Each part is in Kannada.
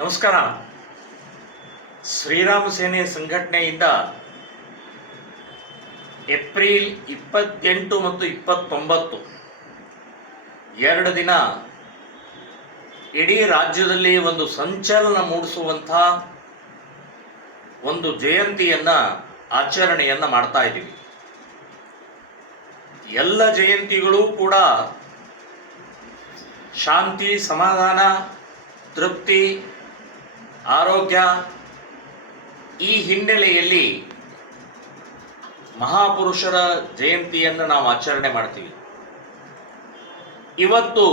ನಮಸ್ಕಾರ. ಶ್ರೀರಾಮ ಸೇನೆ ಸಂಘಟನೆಯಿಂದ ಏಪ್ರಿಲ್ 28 ಮತ್ತು 29 2 ದಿನ ಇಡೀ ರಾಜ್ಯದಲ್ಲಿ ಒಂದು ಸಂಚಲನ ಮೂಡಿಸುವಂಥ ಒಂದು ಜಯಂತಿಯನ್ನು ಆಚರಣೆಯನ್ನು ಮಾಡ್ತಾ ಇದ್ದೀವಿ. ಎಲ್ಲ ಜಯಂತಿಗಳು ಕೂಡ ಶಾಂತಿ, ಸಮಾಧಾನ, ತೃಪ್ತಿ, ಆರೋಗ್ಯ ಈ ಹಿನ್ನೆಲೆಯಲ್ಲಿ ಮಹಾಪುರುಷರ ಜಯಂತಿಯನ್ನು ನಾವು ಆಚರಣೆ ಮಾಡ್ತೀವಿ. ಇವತ್ತು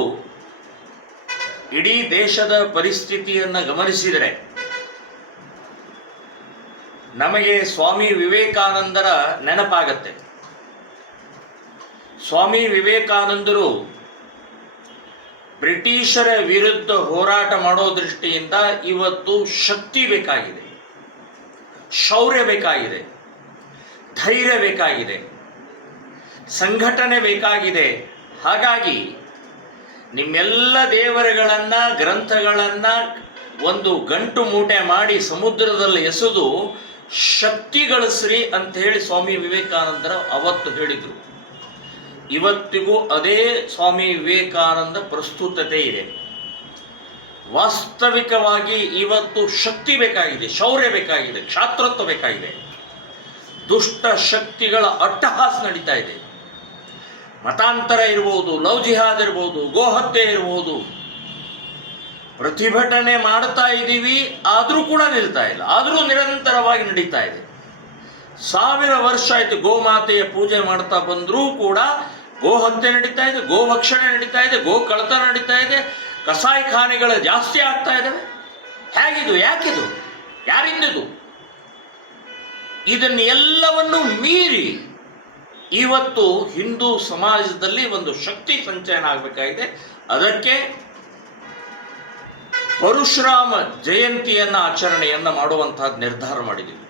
ಇಡೀ ದೇಶದ ಪರಿಸ್ಥಿತಿಯನ್ನು ಗಮನಿಸಿದರೆ ನಮಗೆ ಸ್ವಾಮಿ ವಿವೇಕಾನಂದರ ನೆನಪಾಗತ್ತೆ. ಸ್ವಾಮಿ ವಿವೇಕಾನಂದರು ಬ್ರಿಟಿಷರ ವಿರುದ್ಧ ಹೋರಾಟ ಮಾಡೋ ದೃಷ್ಟಿಯಿಂದ ಇವತ್ತು ಶಕ್ತಿ ಬೇಕಾಗಿದೆ, ಶೌರ್ಯ ಬೇಕಾಗಿದೆ, ಧೈರ್ಯ ಬೇಕಾಗಿದೆ, ಸಂಘಟನೆ ಬೇಕಾಗಿದೆ. ಹಾಗಾಗಿ ನಿಮ್ಮೆಲ್ಲ ದೇವರುಗಳನ್ನು, ಗ್ರಂಥಗಳನ್ನು ಒಂದು ಗಂಟು ಮೂಟೆ ಮಾಡಿ ಸಮುದ್ರದಲ್ಲಿ ಎಸೆದು ಶಕ್ತಿ ಗಳಿಸ್ರಿ ಅಂತ ಹೇಳಿ ಸ್ವಾಮಿ ವಿವೇಕಾನಂದರ ಅವತ್ತು ಹೇಳಿದರು. ಇವತ್ತಿಗೂ ಅದೇ ಸ್ವಾಮಿ ವಿವೇಕಾನಂದ ಪ್ರಸ್ತುತತೆ ಇದೆ. ವಾಸ್ತವಿಕವಾಗಿ ಇವತ್ತು ಶಕ್ತಿ ಬೇಕಾಗಿದೆ, ಶೌರ್ಯ ಬೇಕಾಗಿದೆ, ಕ್ಷಾತ್ರತ್ವ ಬೇಕಾಗಿದೆ. ದುಷ್ಟ ಶಕ್ತಿಗಳ ಅಟ್ಟಹಾಸ ನಡೀತಾ ಇದೆ. ಮತಾಂತರ ಇರ್ಬೋದು, ಲವ್ ಜಿಹಾದ್ ಇರ್ಬೋದು, ಗೋಹತ್ಯೆ ಇರ್ಬೋದು. ಪ್ರತಿಭಟನೆ ಮಾಡ್ತಾ ಇದ್ದೀವಿ, ಆದರೂ ಕೂಡ ನಿಲ್ತಾ ಇಲ್ಲ, ಆದರೂ ನಿರಂತರವಾಗಿ ನಡೀತಾ ಇದೆ. 1000 ವರ್ಷ ಆಯ್ತು ಗೋಮಾತೆಯ ಪೂಜೆ ಮಾಡ್ತಾ ಬಂದರೂ ಕೂಡ ಗೋಹತ್ಯೆ ನಡೀತಾ ಇದೆ, ಗೋಭಕ್ಷಣೆ ನಡೀತಾ ಇದೆ, ಗೋ ಕಳತನ ನಡೀತಾ ಇದೆ, ಕಸಾಯಿಖಾನೆಗಳು ಜಾಸ್ತಿ ಆಗ್ತಾ ಇದ್ದಾವೆ. ಹೇಗಿದು? ಯಾಕಿದು? ಯಾರಿಂದಿದು? ಇದನ್ನೆಲ್ಲವನ್ನು ಮೀರಿ ಇವತ್ತು ಹಿಂದೂ ಸಮಾಜದಲ್ಲಿ ಒಂದು ಶಕ್ತಿ ಸಂಚಯನ ಆಗಬೇಕಾಗಿದೆ. ಅದಕ್ಕೆ ಪರಶುರಾಮ ಜಯಂತಿಯನ್ನು ಆಚರಣೆಯನ್ನು ಮಾಡುವಂತಹ ನಿರ್ಧಾರ ಮಾಡಿದ್ದೀವಿ.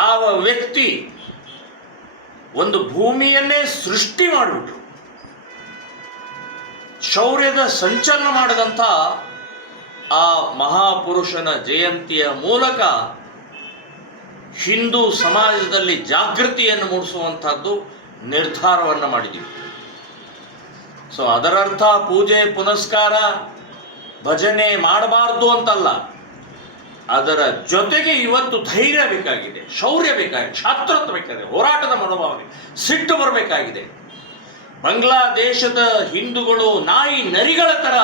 ಯಾವ ವ್ಯಕ್ತಿ ಒಂದು ಭೂಮಿಯನ್ನೇ ಸೃಷ್ಟಿ ಮಾಡಿಬಿಟ್ರು, ಶೌರ್ಯದ ಸಂಚಲನ ಮಾಡಿದಂಥ ಆ ಮಹಾಪುರುಷನ ಜಯಂತಿಯ ಮೂಲಕ ಹಿಂದೂ ಸಮಾಜದಲ್ಲಿ ಜಾಗೃತಿಯನ್ನು ಮೂಡಿಸುವಂಥದ್ದು ನಿರ್ಧಾರವನ್ನು ಮಾಡಿದ್ದೀವಿ. ಸೊ ಅದರರ್ಥ ಪೂಜೆ ಪುನಸ್ಕಾರ ಭಜನೆ ಮಾಡಬಾರ್ದು ಅಂತಲ್ಲ. ಅದರ ಜೊತೆಗೆ ಇವತ್ತು ಧೈರ್ಯ ಬೇಕಾಗಿದೆ, ಶೌರ್ಯ ಬೇಕಾಗಿದೆ, ಕ್ಷಾತ್ರತ್ವ ಬೇಕಾಗಿದೆ, ಹೋರಾಟದ ಮನೋಭಾವನೆ, ಸಿಟ್ಟು ಬರಬೇಕಾಗಿದೆ. ಬಾಂಗ್ಲಾದೇಶದ ಹಿಂದೂಗಳು ನಾಯಿ ನರಿಗಳ ಥರ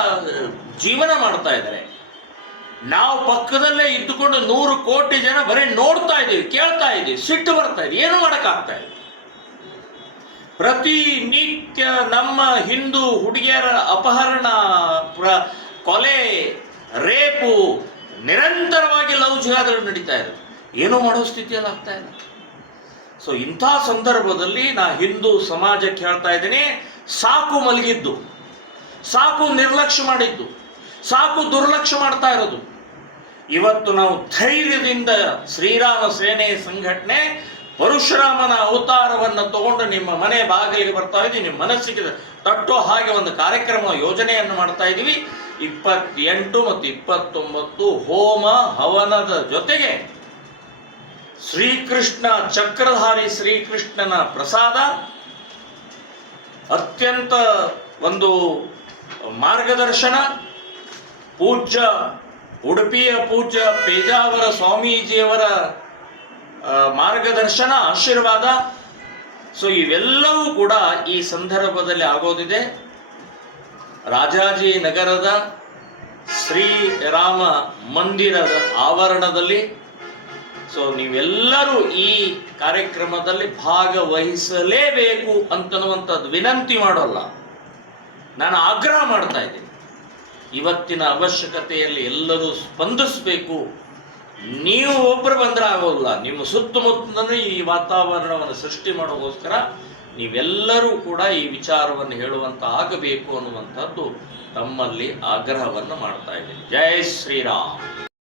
ಜೀವನ ಮಾಡ್ತಾ ಇದ್ದಾರೆ. ನಾವು ಪಕ್ಕದಲ್ಲೇ ಇದ್ದುಕೊಂಡು 100 ಕೋಟಿ ಜನ ಬರೀ ನೋಡ್ತಾ ಇದ್ದೀವಿ, ಕೇಳ್ತಾ ಇದ್ದೀವಿ, ಸಿಟ್ಟು ಬರ್ತಾ ಇದೆ, ಏನು ಮಾಡೋಕ್ಕಾಗ್ತಾ ಇದೆ. ಪ್ರತಿನಿತ್ಯ ನಮ್ಮ ಹಿಂದೂ ಹುಡುಗಿಯರ ಅಪಹರಣ, ಕೊಲೆ, ರೇಪು, ನಿರಂತರವಾಗಿ ಲವ್ ಜಿಹಾದ್ಗಳು ನಡೀತಾ ಇರೋದು. ಏನೋ ಮಾಡೋ ಸ್ಥಿತಿಯಲ್ಲಿ ಆಗ್ತಾ ಇಲ್ಲ. ಸೊ ಇಂಥ ಸಂದರ್ಭದಲ್ಲಿ ನಾ ಹಿಂದೂ ಸಮಾಜಕ್ಕೆ ಹೇಳ್ತಾ ಇದ್ದೀನಿ, ಸಾಕು ಮಲಗಿದ್ದು, ಸಾಕು ನಿರ್ಲಕ್ಷ್ಯ ಮಾಡಿದ್ದು, ಸಾಕು ದುರ್ಲಕ್ಷ್ಯ ಮಾಡ್ತಾ ಇರೋದು. ಇವತ್ತು ನಾವು ಧೈರ್ಯದಿಂದ ಶ್ರೀರಾಮ ಸೇನೆ ಸಂಘಟನೆ ಪರಶುರಾಮನ ಅವತಾರವನ್ನು ತಗೊಂಡು ನಿಮ್ಮ ಮನೆ ಬಾಗಿಲಿಗೆ ಬರ್ತಾ ಇದ್ದೀವಿ. ನಿಮ್ಮ ಮನಸ್ಸಿಗೆ ತಟ್ಟೋ ಹಾಗೆ ಒಂದು ಕಾರ್ಯಕ್ರಮ ಯೋಜನೆಯನ್ನು ಮಾಡ್ತಾ ಇದ್ದೀವಿ. 28 ಮತ್ತು 29 ಹೋಮ ಹವನದ ಜೊತೆಗೆ ಶ್ರೀಕೃಷ್ಣ ಚಕ್ರಧಾರಿ ಶ್ರೀಕೃಷ್ಣನ ಪ್ರಸಾದ, ಅತ್ಯಂತ ಒಂದು ಮಾರ್ಗದರ್ಶನ, ಪೂಜ್ಯ ಉಡುಪಿಯ ಪೂಜ್ಯ ಪೇಜಾವರ ಸ್ವಾಮೀಜಿಯವರ ಮಾರ್ಗದರ್ಶನ, ಆಶೀರ್ವಾದ. ಸೊ ಇವೆಲ್ಲವೂ ಕೂಡ ಈ ಸಂದರ್ಭದಲ್ಲಿ ಆಗೋದಿದೆ. ರಾಜಾಜಿ ನಗರದ ಶ್ರೀರಾಮ ಮಂದಿರದ ಆವರಣದಲ್ಲಿ. ಸೊ ನೀವೆಲ್ಲರೂ ಈ ಕಾರ್ಯಕ್ರಮದಲ್ಲಿ ಭಾಗವಹಿಸಲೇಬೇಕು ಅಂತನ್ನುವಂಥದ್ದು ವಿನಂತಿ ಮಾಡೋಲ್ಲ, ನಾನು ಆಗ್ರಹ ಮಾಡ್ತಾ ಇದ್ದೀನಿ. ಇವತ್ತಿನ ಅವಶ್ಯಕತೆಯಲ್ಲಿ ಎಲ್ಲರೂ ಸ್ಪಂದಿಸಬೇಕು. ನೀವು ಒಬ್ಬರು ಬಂದರೆ ಆಗೋಲ್ಲ, ನಿಮ್ಮ ಸುತ್ತಮುತ್ತಲೂ ಈ ವಾತಾವರಣವನ್ನು ಸೃಷ್ಟಿ ಮಾಡೋಕ್ಕೋಸ್ಕರ ನೀವೆಲ್ಲರೂ ಕೂಡ ಈ ವಿಚಾರವನ್ನು ಹೇಳುವಂತ ಆಗಬೇಕು ಅನ್ನುವಂಥದ್ದು ತಮ್ಮಲ್ಲಿ ಆಗ್ರಹವನ್ನು ಮಾಡ್ತಾ ಇದ್ದೀನಿ. ಜೈ ಶ್ರೀರಾಮ್.